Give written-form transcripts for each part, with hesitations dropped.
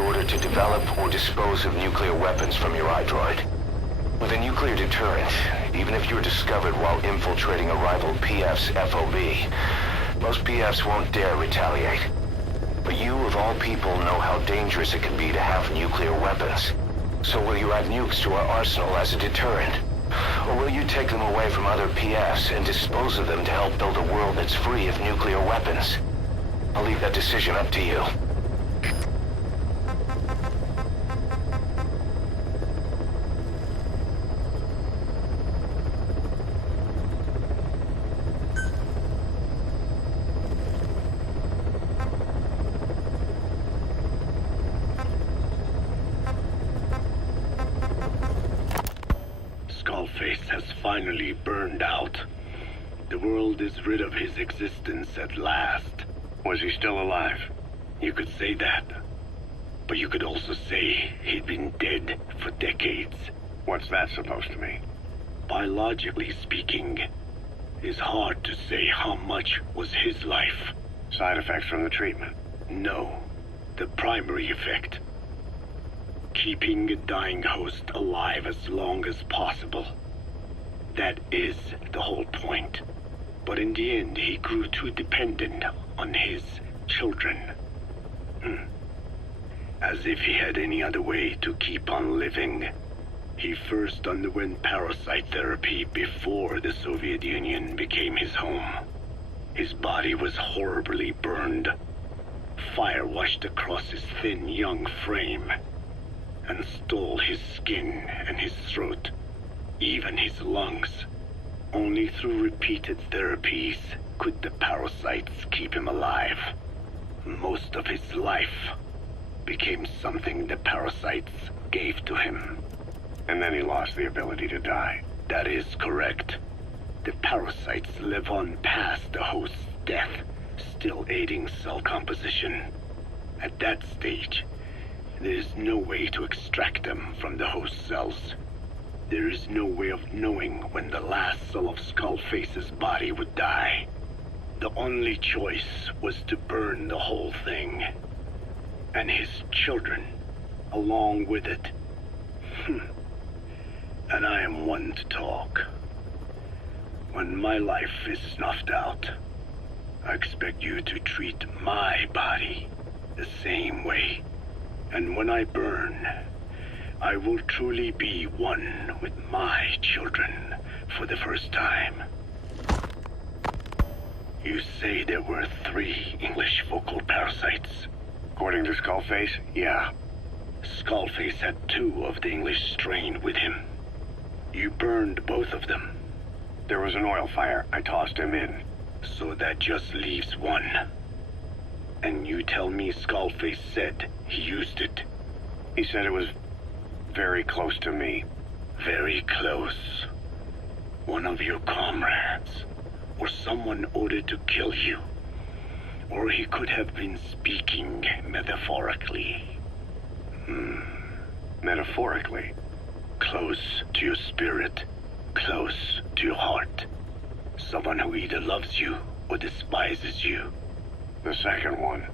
order to develop or dispose of nuclear weapons from your iDroid. With a nuclear deterrent, even if you're discovered while infiltrating a rival PF's FOB, most PFs won't dare retaliate. But you, of all people, know how dangerous it can be to have nuclear weapons. So will you add nukes to our arsenal as a deterrent? Or will you take them away from other PFs and dispose of them to help build a world that's free of nuclear weapons? I'll leave that decision up to you. Skullface has finally burned out. The world is rid of his existence at last. Was he still alive? You could say that. But you could also say he'd been dead for decades. What's that supposed to mean? Biologically speaking, it's hard to say how much was his life. Side effects from the treatment? No, the primary effect. Keeping a dying host alive as long as possible. That is the whole point. But in the end, he grew too dependent on his children. As if he had any other way to keep on living. He first underwent parasite therapy before the Soviet Union became his home. His body was horribly burned. Fire washed across his thin young frame and stole his skin and his throat, even his lungs. Only through repeated therapies could the parasites keep him alive. Most of his life became something the parasites gave to him. And then he lost the ability to die. That is correct. The parasites live on past the host's death, still aiding cell composition. At that stage, there is no way to extract them from the host cells. There is no way of knowing when the last cell of Skullface's body would die. The only choice was to burn the whole thing. And his children, along with it. And I am one to talk. When my life is snuffed out, I expect you to treat my body the same way. And when I burn, I will truly be one with my children for the first time. You say there were 3 English vocal parasites. According to Skullface, yeah. Skullface had 2 of the English strain with him. You burned both of them. There was an oil fire. I tossed him in. So that just leaves 1. And you tell me Skullface said he used it. He said it was very close to me. Very close. One of your comrades, or someone ordered to kill you. Or he could have been speaking metaphorically. Metaphorically? Close to your spirit, close to your heart. Someone who either loves you or despises you. The second one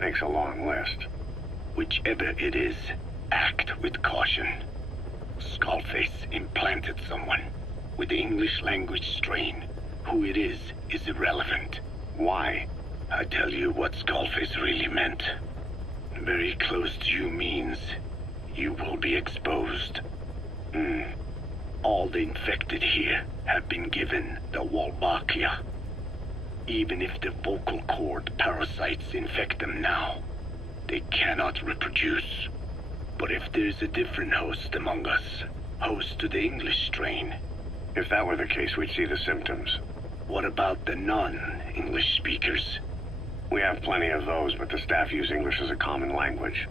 makes a long list. Whichever it is, act with caution. Skullface implanted someone with the English language strain. Who it is irrelevant. Why? I tell you what Skullface really meant. Very close to you means you will be exposed. All the infected here have been given the Wolbachia. Even if the vocal cord parasites infect them now, they cannot reproduce. But if there's a different host among us, host to the English strain. If that were the case, we'd see the symptoms. What about the non-English speakers? We have plenty of those, but the staff use English as a common language.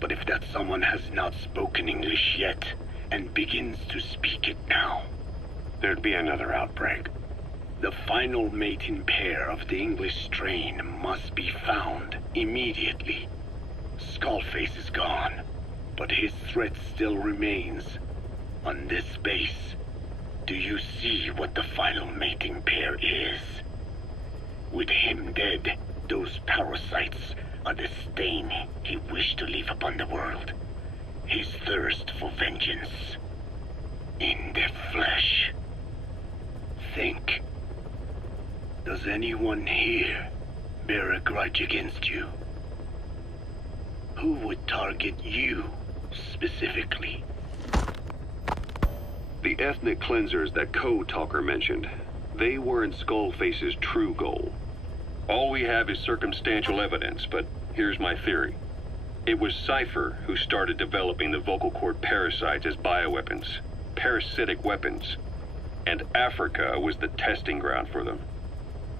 But if that someone has not spoken English yet, and begins to speak it now, there'd be another outbreak. The final mating pair of the English strain must be found immediately. Skullface is gone, but his threat still remains. On this base, do you see what the final mating pair is? With him dead, those parasites are the stain he wished to leave upon the world. His thirst for vengeance. In their flesh. Think. Does anyone here bear a grudge against you? Who would target you, specifically? The ethnic cleansers that Code Talker mentioned, they weren't Skullface's true goal. All we have is circumstantial evidence, but here's my theory. It was Cypher who started developing the vocal cord parasites as bioweapons, parasitic weapons, and Africa was the testing ground for them.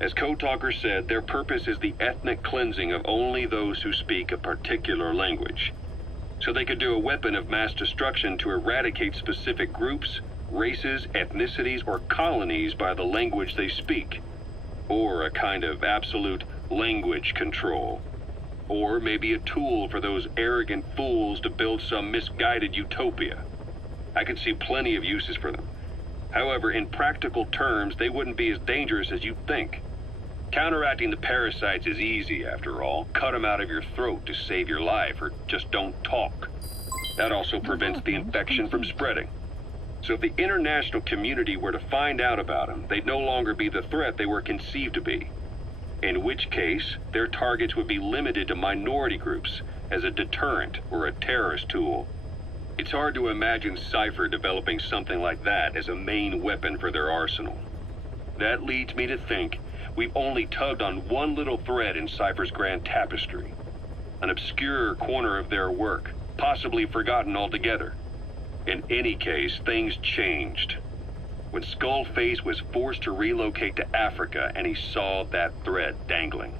As Code Talker said, their purpose is the ethnic cleansing of only those who speak a particular language. So they could do a weapon of mass destruction to eradicate specific groups, races, ethnicities, or colonies by the language they speak. Or a kind of absolute language control. Or maybe a tool for those arrogant fools to build some misguided utopia. I could see plenty of uses for them. However, in practical terms, they wouldn't be as dangerous as you'd think. Counteracting the parasites is easy, after all. Cut them out of your throat to save your life, or just don't talk. That also prevents the infection from spreading. So if the international community were to find out about them, they'd no longer be the threat they were conceived to be. In which case, their targets would be limited to minority groups as a deterrent or a terrorist tool. It's hard to imagine Cypher developing something like that as a main weapon for their arsenal. That leads me to think we've only tugged on one little thread in Cypher's grand tapestry. An obscure corner of their work, possibly forgotten altogether. In any case, things changed. When Skullface was forced to relocate to Africa and he saw that thread dangling.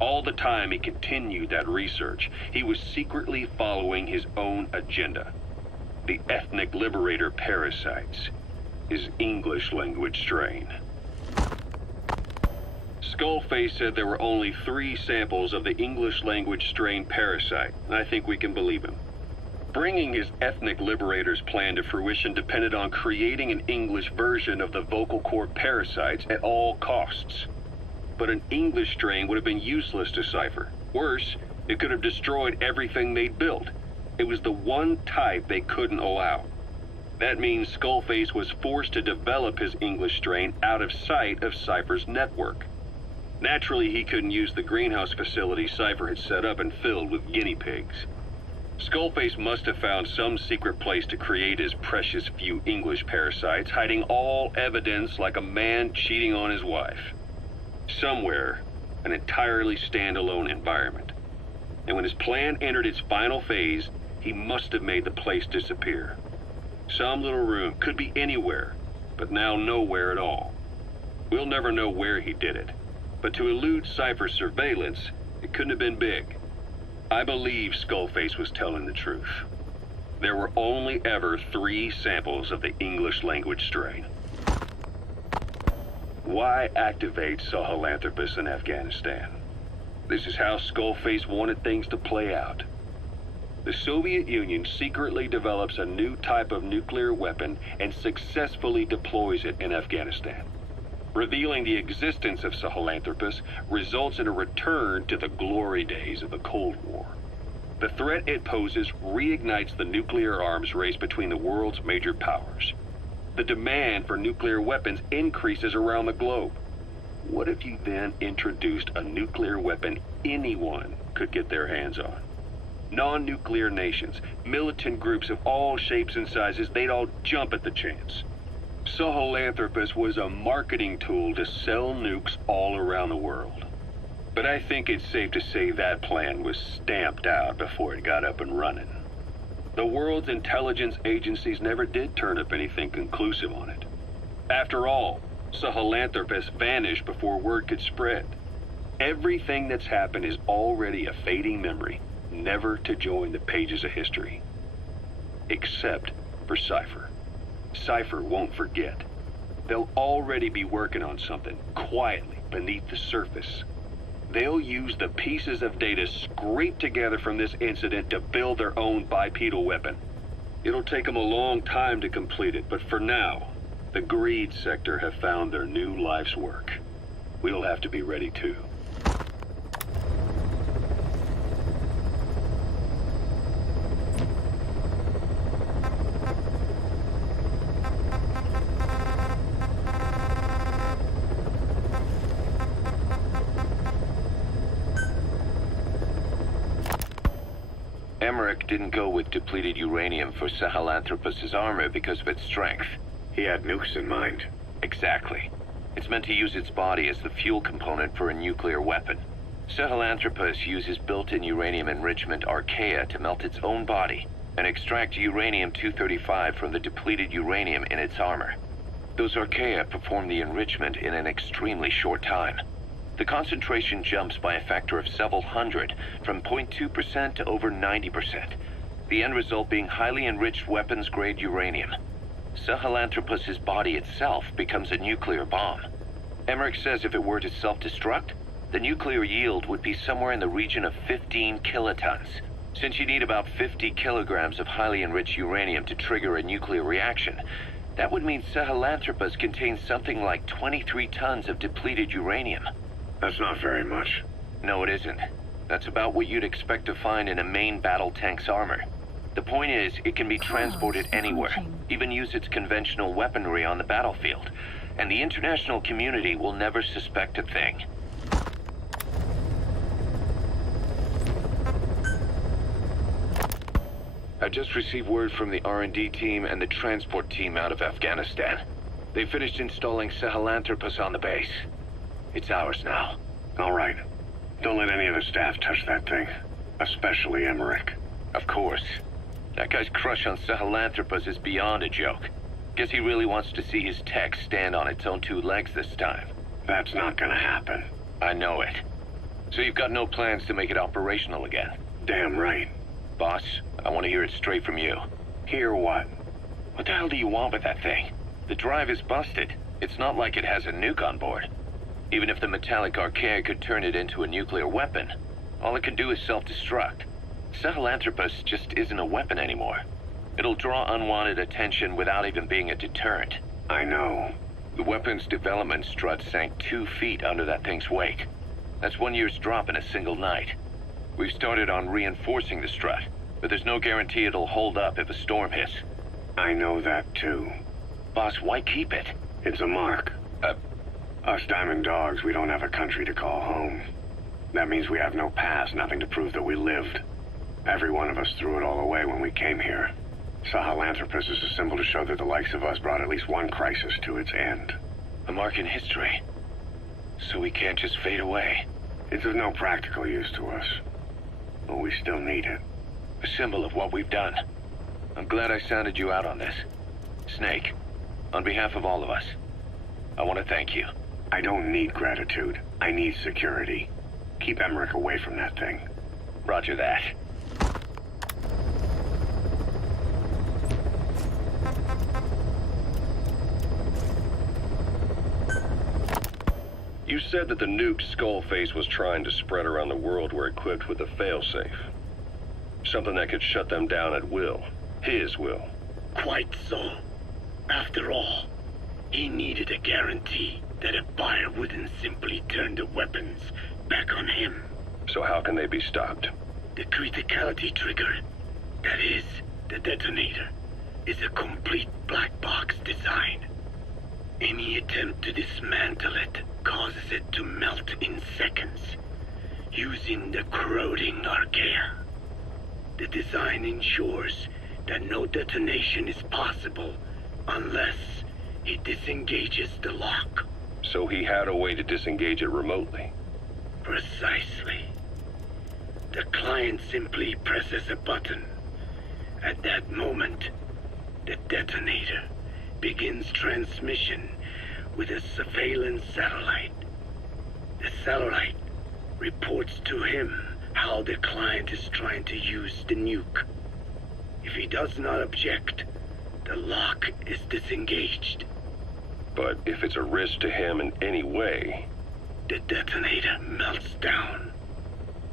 All the time he continued that research, he was secretly following his own agenda. The ethnic liberator parasites, his English language strain. Skullface said there were only 3 samples of the English language strain parasite, and I think we can believe him. Bringing his ethnic liberator's plan to fruition depended on creating an English version of the vocal cord parasites at all costs. But an English strain would have been useless to Cypher. Worse, it could have destroyed everything they'd built. It was the one type they couldn't allow. That means Skullface was forced to develop his English strain out of sight of Cypher's network. Naturally, he couldn't use the greenhouse facility Cypher had set up and filled with guinea pigs. Skullface must have found some secret place to create his precious few English parasites, hiding all evidence like a man cheating on his wife. Somewhere, an entirely standalone environment. And when his plan entered its final phase, he must have made the place disappear. Some little room, could be anywhere, but now nowhere at all. We'll never know where he did it, but to elude Cypher's surveillance, it couldn't have been big. I believe Skullface was telling the truth. There were only ever 3 samples of the English language strain. Why activate Sahelanthropus in Afghanistan? This is how Skullface wanted things to play out. The Soviet Union secretly develops a new type of nuclear weapon and successfully deploys it in Afghanistan. Revealing the existence of Sahelanthropus results in a return to the glory days of the Cold War. The threat it poses reignites the nuclear arms race between the world's major powers. The demand for nuclear weapons increases around the globe. What if you then introduced a nuclear weapon anyone could get their hands on? Non-nuclear nations, militant groups of all shapes and sizes, they'd all jump at the chance. Sahelanthropus was a marketing tool to sell nukes all around the world. But I think it's safe to say that plan was stamped out before it got up and running. The world's intelligence agencies never did turn up anything conclusive on it. After all, Sahelanthropus vanished before word could spread. Everything that's happened is already a fading memory, never to join the pages of history. Except for Cypher. Cypher won't forget. They'll already be working on something, quietly, beneath the surface. They'll use the pieces of data scraped together from this incident to build their own bipedal weapon. It'll take them a long time to complete it, but for now, the greed sector have found their new life's work. We'll have to be ready too. Emmerich didn't go with depleted uranium for Sahelanthropus' armor because of its strength. He had nukes in mind. Exactly. It's meant to use its body as the fuel component for a nuclear weapon. Sahelanthropus uses built-in uranium enrichment archaea to melt its own body and extract uranium-235 from the depleted uranium in its armor. Those archaea perform the enrichment in an extremely short time. The concentration jumps by a factor of several hundred, from 0.2% to over 90%. The end result being highly enriched weapons-grade uranium. Sahelanthropus' body itself becomes a nuclear bomb. Emmerich says if it were to self-destruct, the nuclear yield would be somewhere in the region of 15 kilotons. Since you need about 50 kilograms of highly enriched uranium to trigger a nuclear reaction, that would mean Sahelanthropus contains something like 23 tons of depleted uranium. That's not very much. No, it isn't. That's about what you'd expect to find in a main battle tank's armor. The point is, it can be transported anywhere, even use its conventional weaponry on the battlefield, and the international community will never suspect a thing. I just received word from the R&D team and the transport team out of Afghanistan. They finished installing Sahelanthropus on the base. It's ours now. All right. Don't let any of the staff touch that thing. Especially Emmerich. Of course. That guy's crush on Sahelanthropus is beyond a joke. Guess he really wants to see his tech stand on its own two legs this time. That's not gonna happen. I know it. So you've got no plans to make it operational again? Damn right. Boss, I want to hear it straight from you. Hear what? What the hell do you want with that thing? The drive is busted. It's not like it has a nuke on board. Even if the metallic archaea could turn it into a nuclear weapon, all it can do is self-destruct. Sahelanthropus just isn't a weapon anymore. It'll draw unwanted attention without even being a deterrent. I know. The weapon's development strut sank 2 feet under that thing's weight. That's 1 year's drop in a single night. We've started on reinforcing the strut, but there's no guarantee it'll hold up if a storm hits. I know that too. Boss, why keep it? It's a mark. Us Diamond Dogs, we don't have a country to call home. That means we have no past, nothing to prove that we lived. Every one of us threw it all away when we came here. Sahelanthropus is a symbol to show that the likes of us brought at least one crisis to its end. A mark in history. So we can't just fade away. It's of no practical use to us. But we still need it. A symbol of what we've done. I'm glad I sounded you out on this. Snake, on behalf of all of us, I want to thank you. I don't need gratitude. I need security. Keep Emmerich away from that thing. Roger that. You said that the nuke Skullface was trying to spread around the world were equipped with a failsafe. Something that could shut them down at will. His will. Quite so. After all, he needed a guarantee that a buyer wouldn't simply turn the weapons back on him. So how can they be stopped? The criticality trigger, that is, the detonator, is a complete black box design. Any attempt to dismantle it causes it to melt in seconds, using the corroding archaea. The design ensures that no detonation is possible unless it disengages the lock. So he had a way to disengage it remotely. Precisely. The client simply presses a button. At that moment, the detonator begins transmission with a surveillance satellite. The satellite reports to him how the client is trying to use the nuke. If he does not object, the lock is disengaged. But if it's a risk to him in any way... The detonator melts down.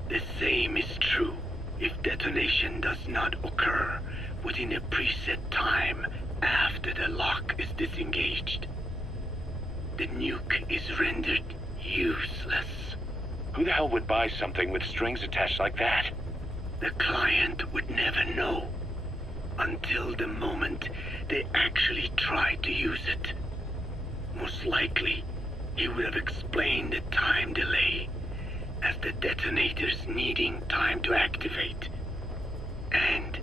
The same is true if detonation does not occur within a preset time after the lock is disengaged. The nuke is rendered useless. Who the hell would buy something with strings attached like that? The client would never know until the moment they actually try to use it. Most likely, he would have explained the time delay as the detonators needing time to activate. And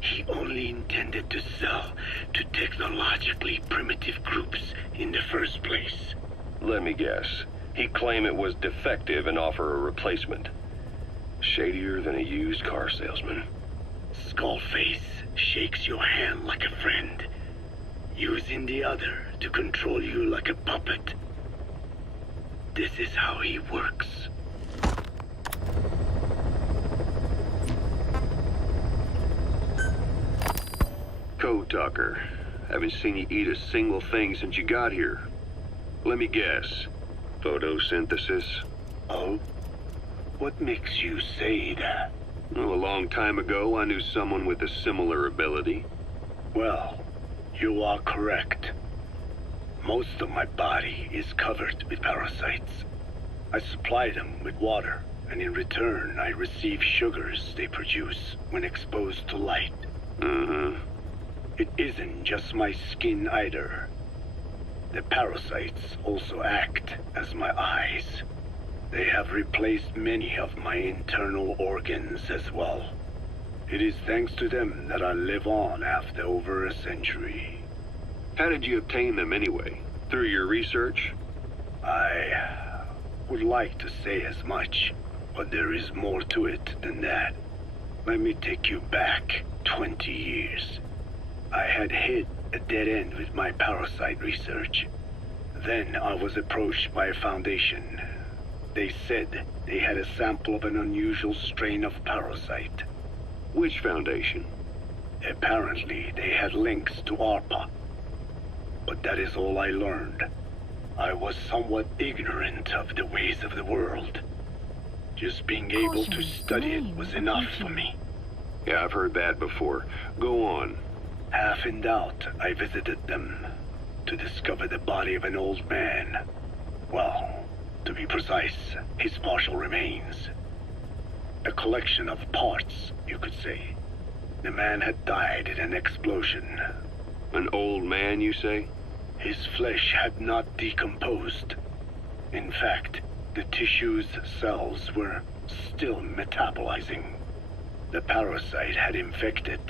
he only intended to sell to technologically primitive groups in the first place. Let me guess. He claimed it was defective and offer a replacement. Shadier than a used car salesman. Skullface shakes your hand like a friend, using the other to control you like a puppet. This is how he works. Code Talker. Haven't seen you eat a single thing since you got here. Let me guess. Photosynthesis? Oh? What makes you say that? Well, a long time ago, I knew someone with a similar ability. Well, you are correct. Most of my body is covered with parasites. I supply them with water, and in return, I receive sugars they produce when exposed to light. Mm-hmm. It isn't just my skin either. The parasites also act as my eyes. They have replaced many of my internal organs as well. It is thanks to them that I live on after over a century. How did you obtain them anyway? Through your research? I would like to say as much, but there is more to it than that. Let me take you back 20 years. I had hit a dead end with my parasite research. Then I was approached by a foundation. They said they had a sample of an unusual strain of parasite. Which foundation? Apparently, they had links to ARPA. But that is all I learned. I was somewhat ignorant of the ways of the world. Just being able to study it was enough for me. Yeah, I've heard that before. Go on. Half in doubt, I visited them to discover the body of an old man. Well, to be precise, his partial remains. A collection of parts, you could say. The man had died in an explosion. An old man, you say? His flesh had not decomposed. In fact, the tissue's cells were still metabolizing. The parasite had infected,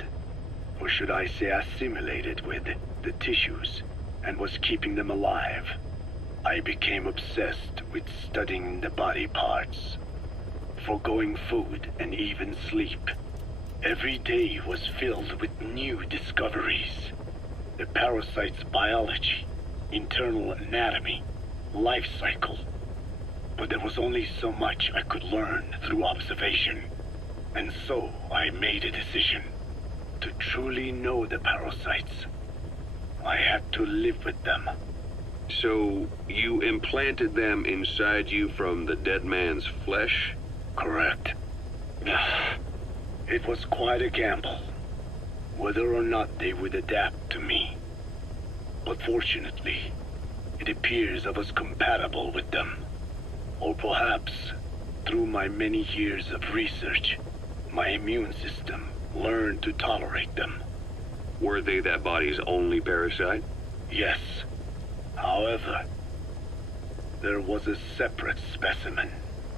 or should I say assimilated with, the tissues, and was keeping them alive. I became obsessed with studying the body parts, foregoing food and even sleep. Every day was filled with new discoveries. The parasite's biology, internal anatomy, life cycle. But there was only so much I could learn through observation. And so I made a decision. To truly know the parasites, I had to live with them. So, you implanted them inside you from the dead man's flesh? Correct. It was quite a gamble, whether or not they would adapt to me. But fortunately, it appears I was compatible with them. Or perhaps, through my many years of research, my immune system learned to tolerate them. Were they that body's only parasite? Yes. However, there was a separate specimen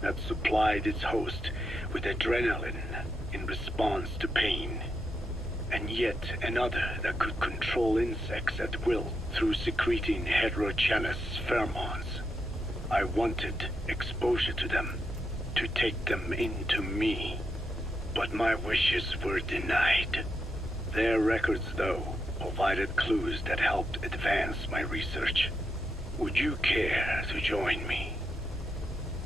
that supplied its host with adrenaline in response to pain, and yet another that could control insects at will through secreting heterogeneous pheromones. I wanted exposure to them, to take them into me, but my wishes were denied. Their records, though, provided clues that helped advance my research. Would you care to join me?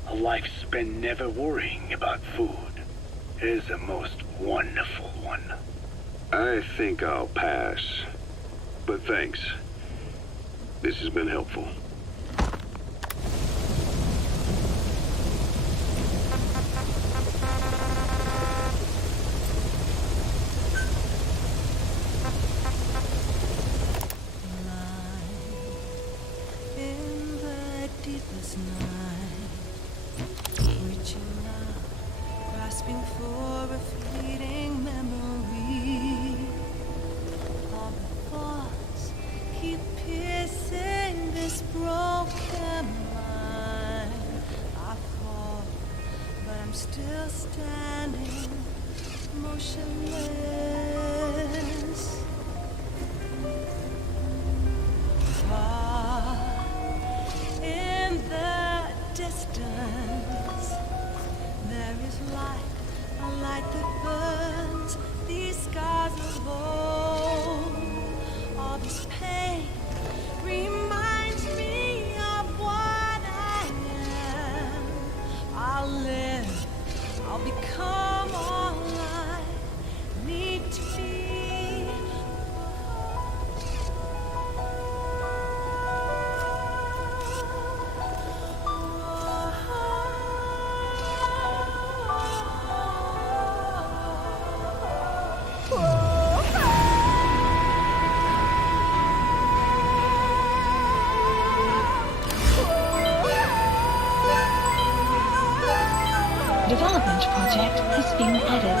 A life spent never worrying about food is a most wonderful one. I think I'll pass. But thanks. This has been helpful. For a fleeting memory, all the thoughts keep piercing this broken mind. I fall, but I'm still standing. motionless. Far in the distance, there is light, a light that burns these scars of old. All this pain reminds me of what I am. I'll live, I'll become all I need to be. Development project has been added.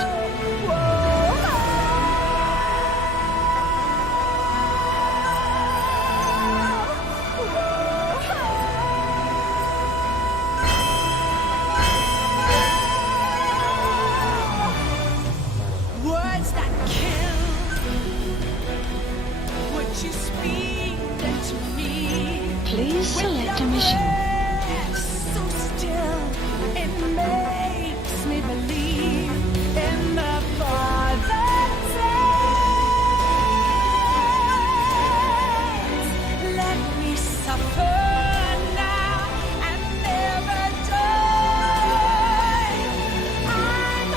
Words that kill. Would you speak them to me? Please select a mission. So still, it makes me believe in the Father's hands. Let me suffer now and never die. I'm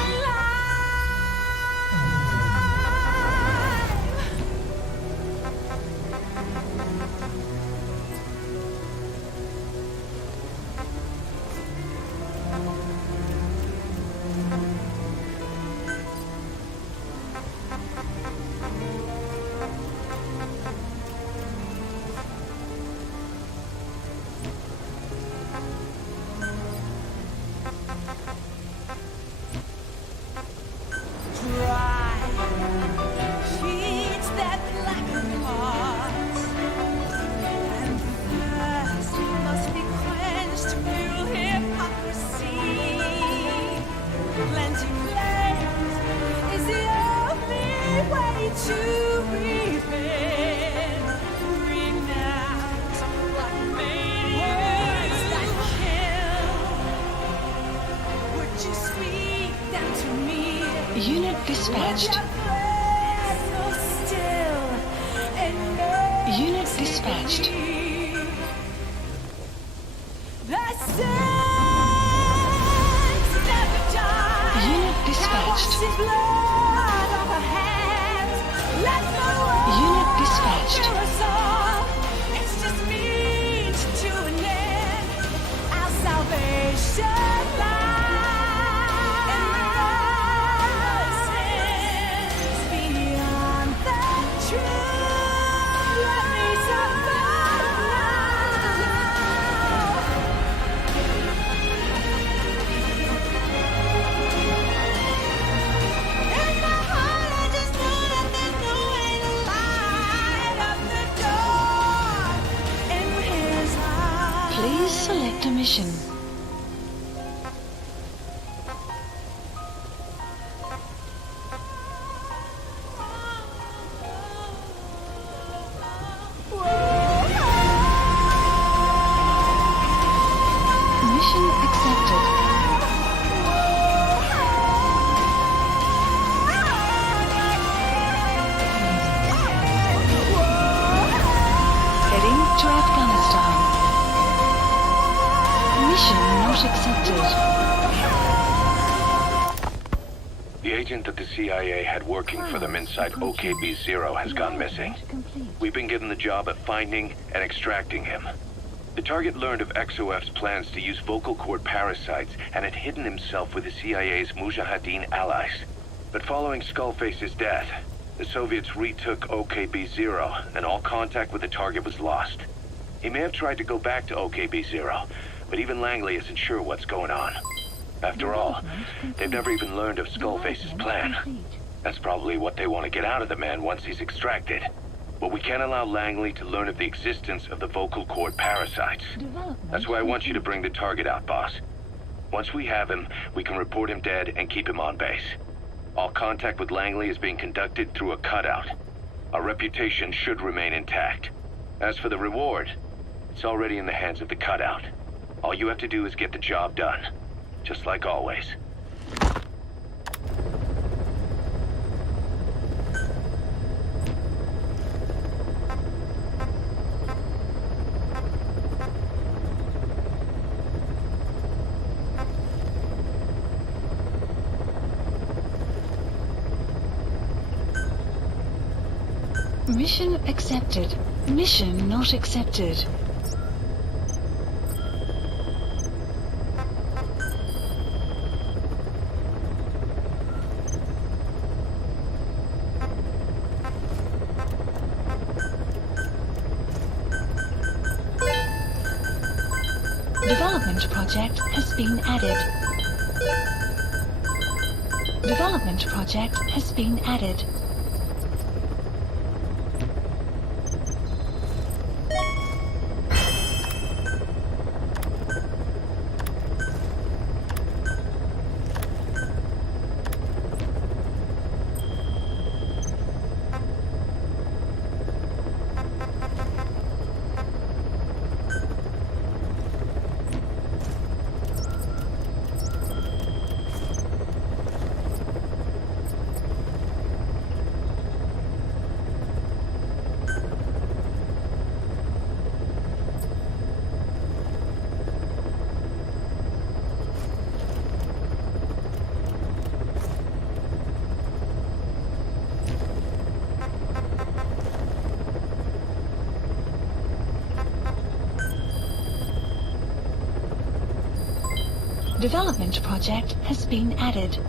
dry feet that blackened hearts, and thirst must be quenched to fuel hypocrisy. Cleansing flames is the only way to repent. Renounce what made you. Words that kill. Would you speak them to me? Unit dispatched. Unit dispatched. Unit dispatched. Unit dispatched. It's just means to an end. Our salvation lies beyond the truth. Let me survive now. In my heart, I just know that there's no way to light up the dark in his eyes. Please select a mission. Mission accepted. Heading to Afghanistan. Mission not accepted. The agent that the CIA had working for them inside OKB-0 has gone missing. We've been given the job of finding and extracting him. The target learned of XOF's plans to use vocal cord parasites and had hidden himself with the CIA's Mujahideen allies. But following Skullface's death, the Soviets retook OKB-0 and all contact with the target was lost. He may have tried to go back to OKB-0, but even Langley isn't sure what's going on. After all, they've never even learned of Skullface's plan. That's probably what they want to get out of the man once he's extracted. But we can't allow Langley to learn of the existence of the vocal cord parasites. That's why I want you to bring the target out, boss. Once we have him, we can report him dead and keep him on base. All contact with Langley is being conducted through a cutout. Our reputation should remain intact. As for the reward, it's already in the hands of the cutout. All you have to do is get the job done. Just like always. Mission accepted. Mission not accepted. Development project has been added. Development project has been added. Development project has been added.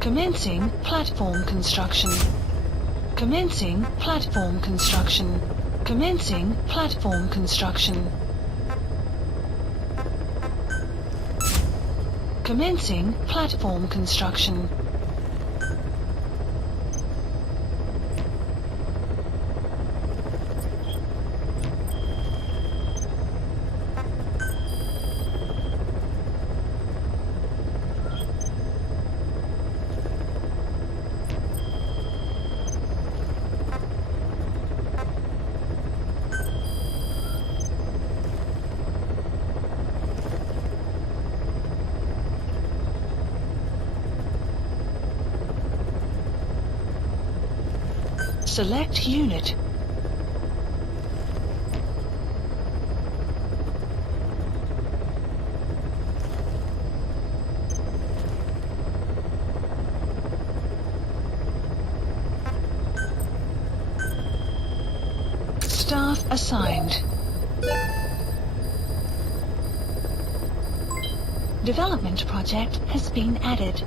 Commencing platform construction. Commencing platform construction. Commencing platform construction. Commencing platform construction. Select unit. Staff assigned. Development project has been added.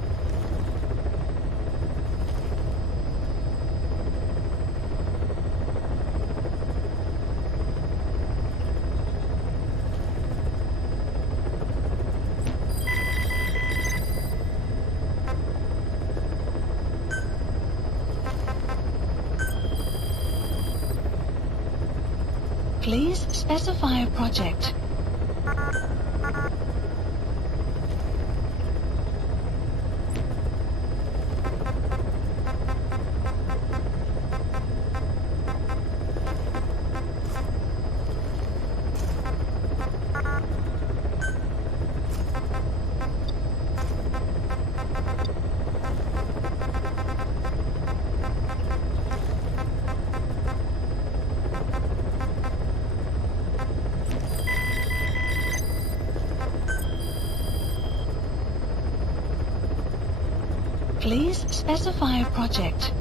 Please specify a project. Please specify a project.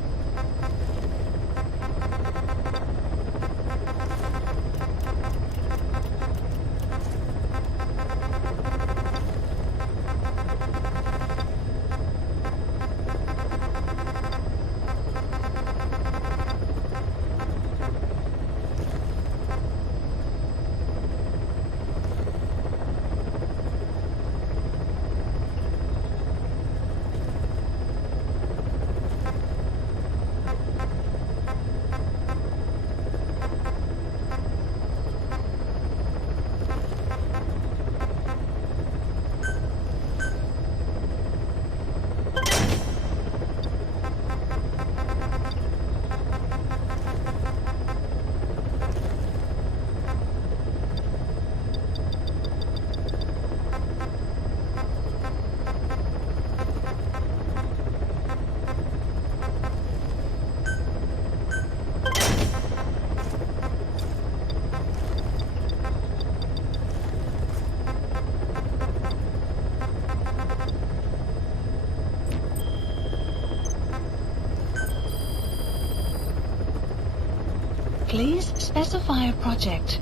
Please specify a project.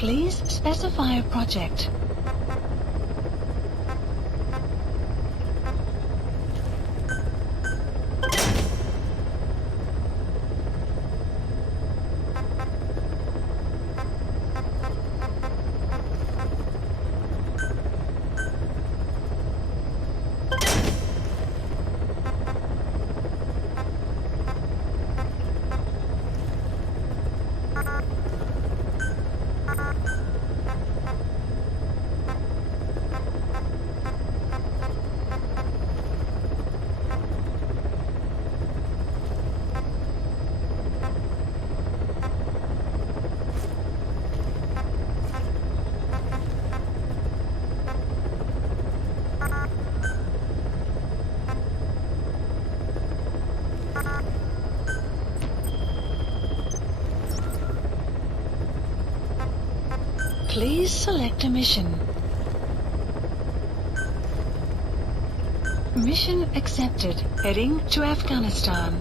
Please specify a project. Please select a mission. Mission accepted. Heading to Afghanistan.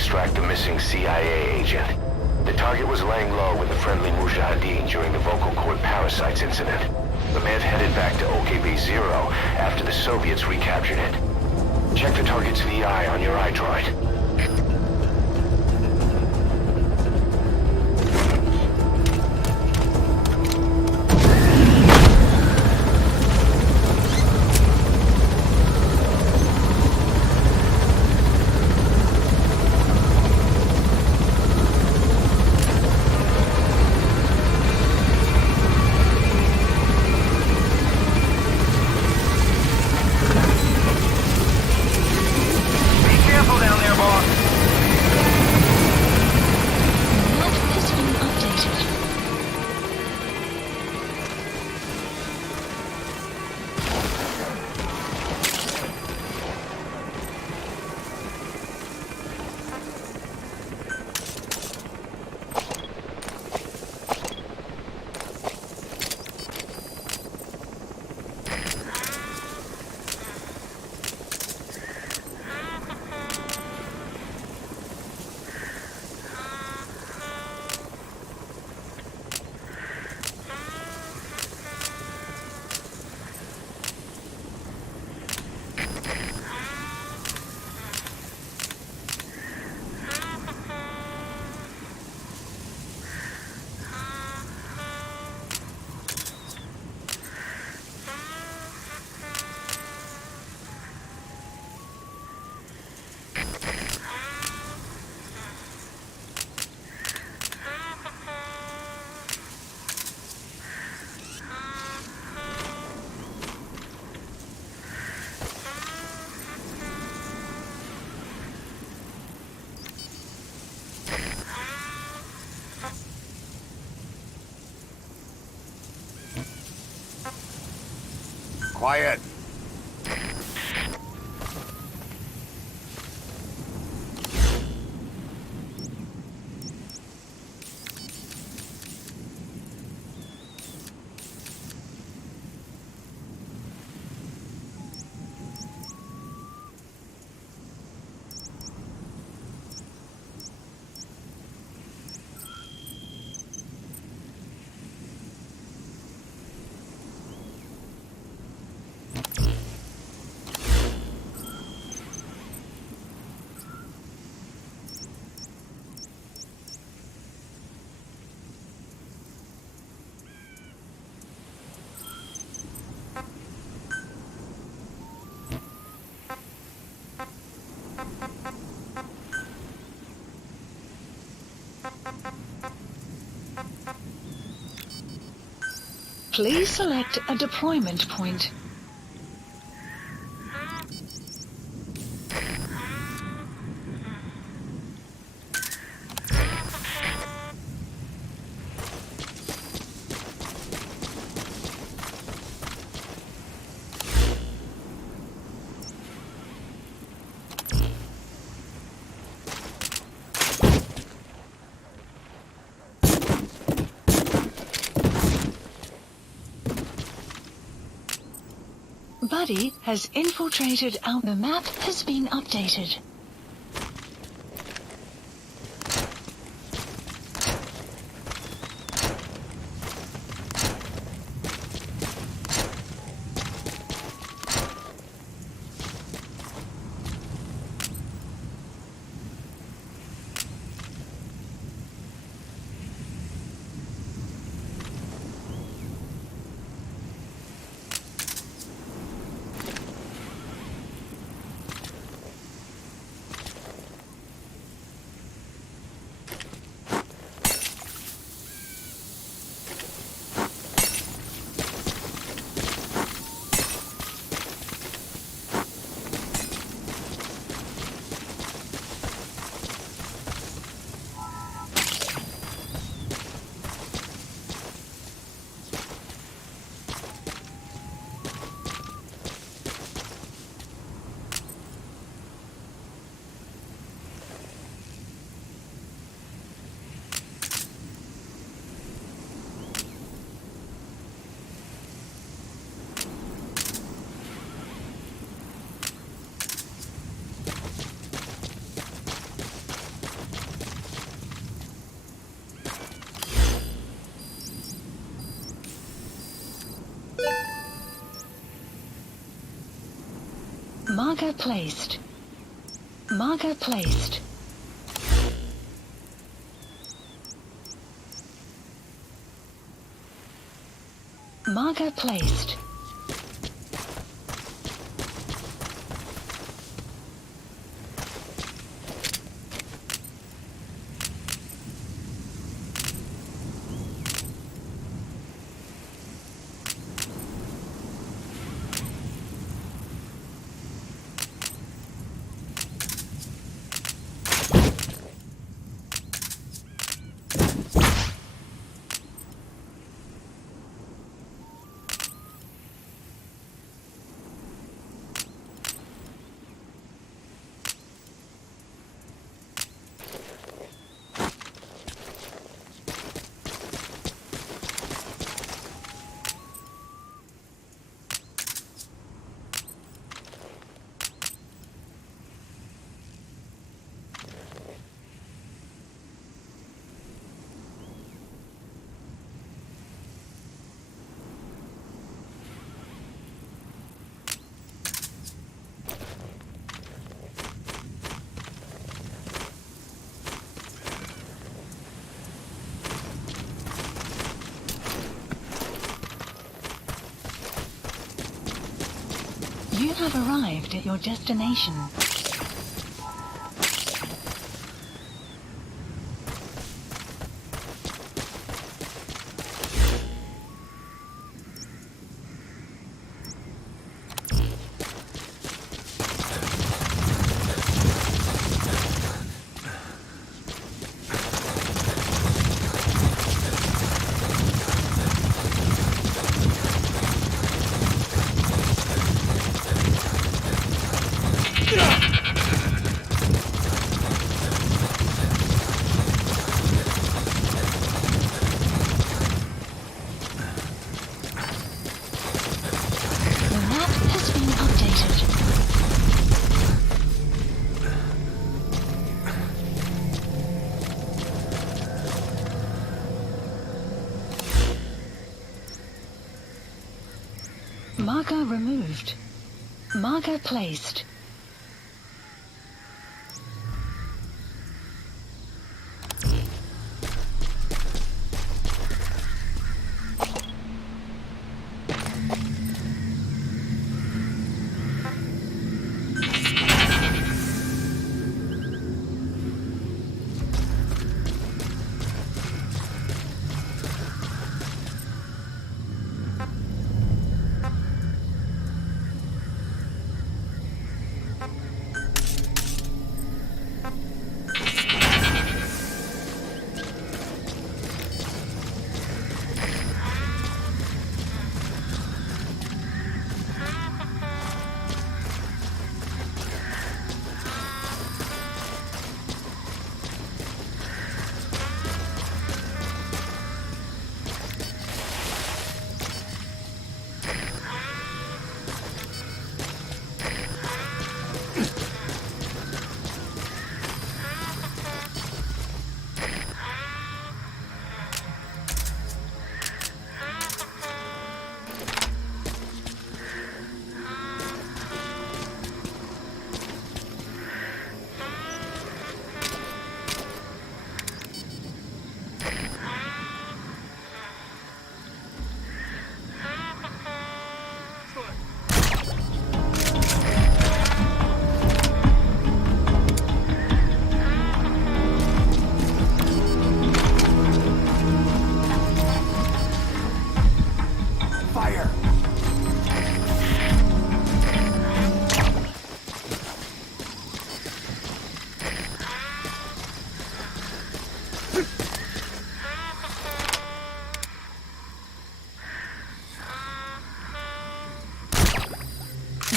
extract the missing CIA agent. The target was laying low with the friendly Mujahideen during the vocal cord parasites incident. The man headed back to OKB-0 after the Soviets recaptured it. Check the target's VI on your iDroid. Map has been updated. Quiet. Please select a deployment point. Buddy has infiltrated our... The map has been updated. Marker placed. Marker placed. Marker placed. You have arrived at your destination. The map has been updated. Marker removed. Marker placed.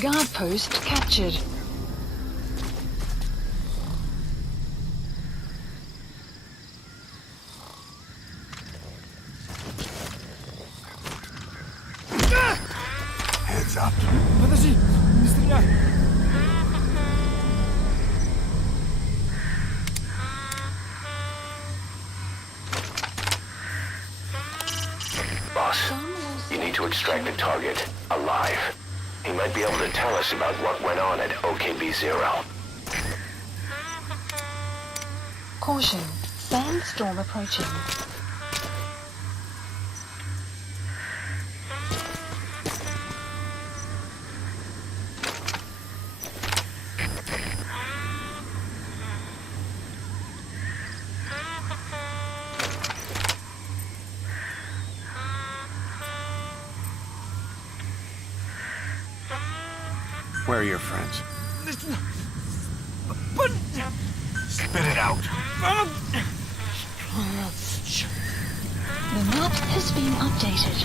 Guard post captured. Heads up. Подожди, не стреляй! Boss, you need to extract the target alive. He might be able to tell us about what went on at OKB-0. Caution. Sandstorm approaching. Where are your friends? But... Spit it out. The map has been updated.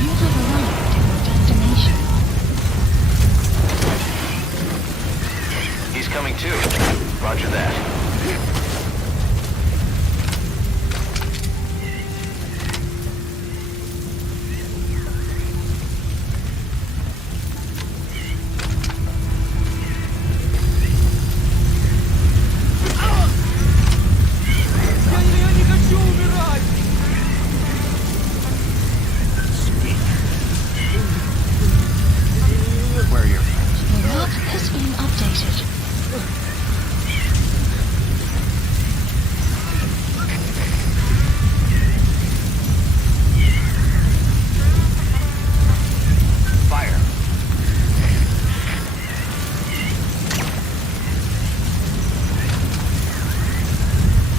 You have arrived at your destination. He's coming too. Roger that. Я не хочу умирать! Where are your friends? The map has been updated. Fire.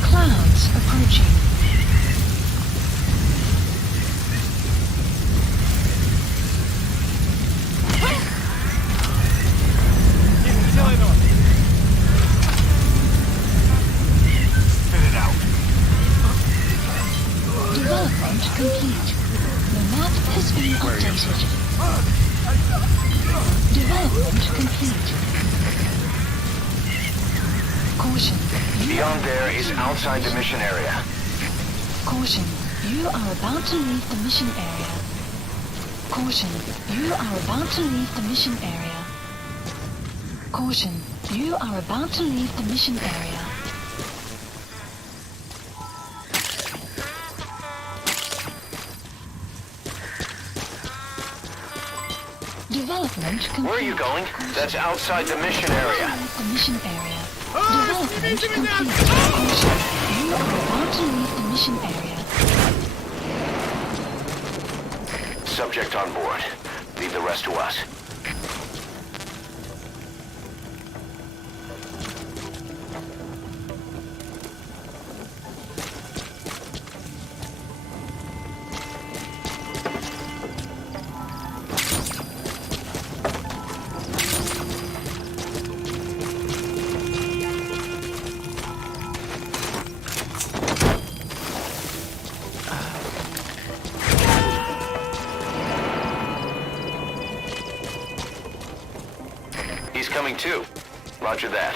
Clouds approaching. Делай этого! Spit it out. Development complete. The map has been updated. Development complete. Caution. Beyond there is outside the mission area. Caution. You are about to leave the mission area. Caution. You are about to leave the mission area. Caution. You are about to leave the mission area. Development complete. Where are you going? That's outside the mission area. The mission area. Development complete. Caution. You are about to leave the mission area. Subject on board. Leave the rest to us. He's coming too. Roger that.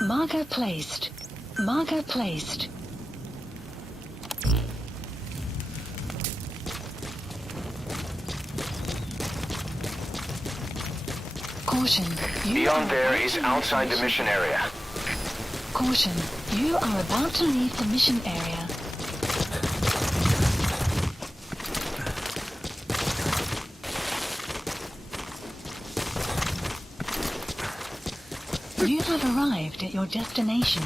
Marker placed. Marker placed. Caution. You Beyond are there about is to leave outside the mission area. Caution. You are about to leave the mission area. You have arrived at your destination.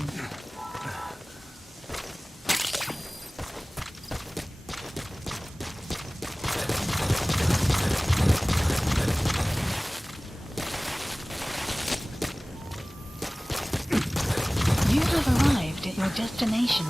You have arrived at your destination.